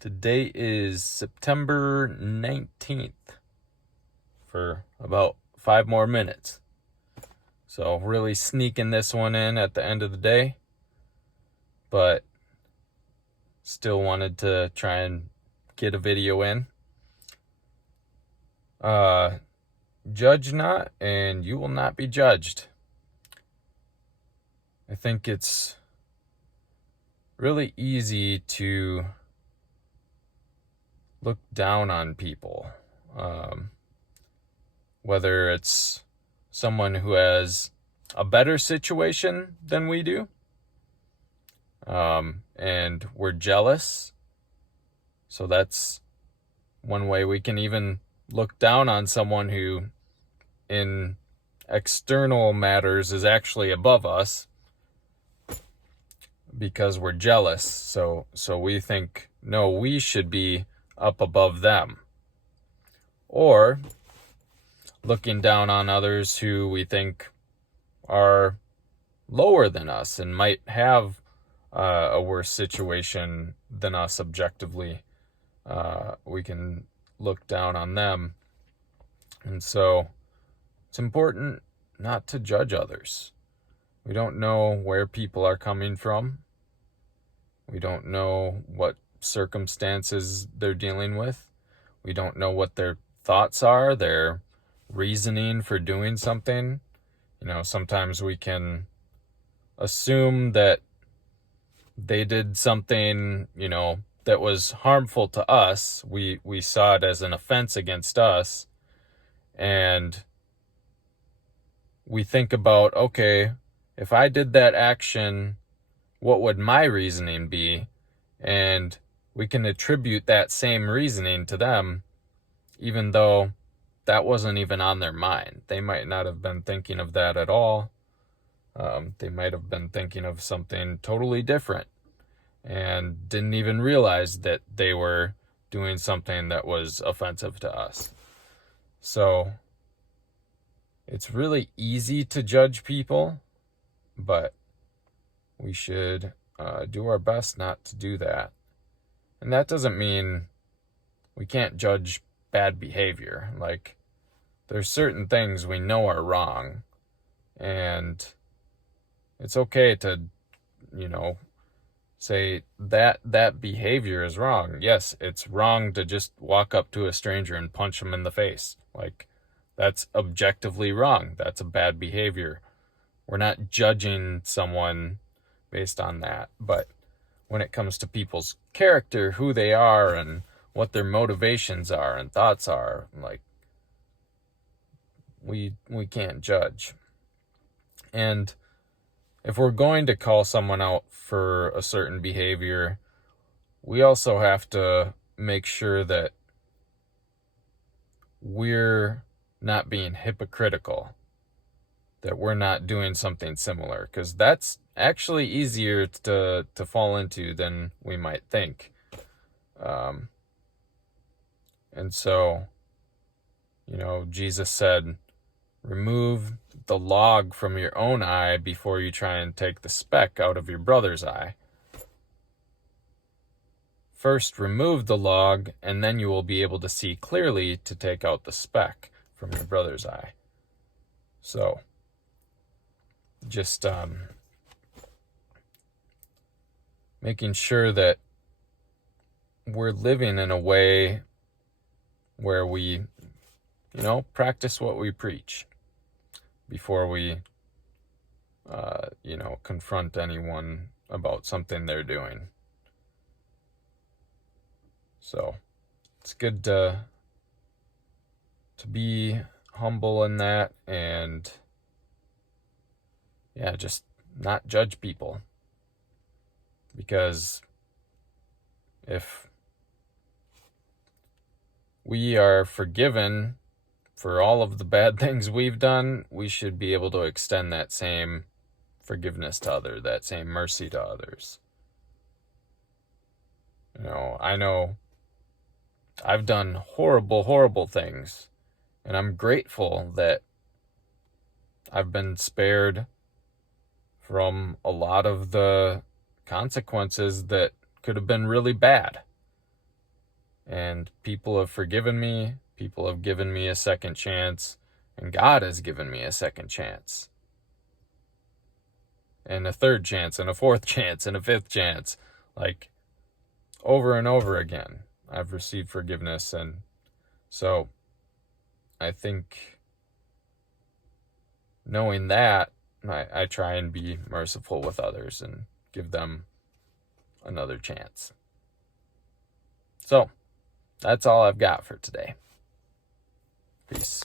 Today is September 19th for about 5 more minutes. So really sneaking this one in at the end of the day, but still wanted to try and get a video in. Judge not, and you will not be judged. I think it's really easy to look down on people, whether it's someone who has a better situation than we do, and we're jealous. So that's one way we can even look down on someone who in external matters is actually above us because we're jealous. So we think, no, we should be up above them. Or looking down on others who we think are lower than us and might have a worse situation than us objectively. We can look down on them. And so it's important not to judge others. We don't know where people are coming from. We don't know what circumstances they're dealing with. We don't know what their thoughts are, their reasoning for doing something. Sometimes we can assume that they did something, that was harmful to us. We saw it as an offense against us. And we think about, okay, if I did that action, what would my reasoning be? And we can attribute that same reasoning to them, even though that wasn't even on their mind. They might not have been thinking of that at all. They might have been thinking of something totally different and didn't even realize that they were doing something that was offensive to us. So it's really easy to judge people, but we should do our best not to do that. And that doesn't mean we can't judge bad behavior. Like, there's certain things we know are wrong, and it's okay to, say that behavior is wrong. Yes, it's wrong to just walk up to a stranger and punch them in the face. Like, that's objectively wrong. That's a bad behavior. We're not judging someone based on that. But when it comes to people's character, who they are, and what their motivations are and thoughts are, like, we can't judge. And if we're going to call someone out for a certain behavior, we also have to make sure that we're not being hypocritical, that we're not doing something similar, because that's actually easier to fall into than we might think. And so, Jesus said, remove the log from your own eye before you try and take the speck out of your brother's eye. First, remove the log, and then you will be able to see clearly to take out the speck from your brother's eye. So, just making sure that we're living in a way where we, practice what we preach before we, confront anyone about something they're doing. So it's good to be humble in that, and just not judge people. Because if we are forgiven for all of the bad things we've done, we should be able to extend that same forgiveness to others, that same mercy to others. I know I've done horrible, horrible things, and I'm grateful that I've been spared from a lot of the consequences that could have been really bad. And people have forgiven me. People have given me a second chance. And God has given me a second chance. And a third chance, and a fourth chance, and a fifth chance. Like, over and over again, I've received forgiveness. And so I think knowing that, I try and be merciful with others and give them another chance. So, that's all I've got for today. Peace.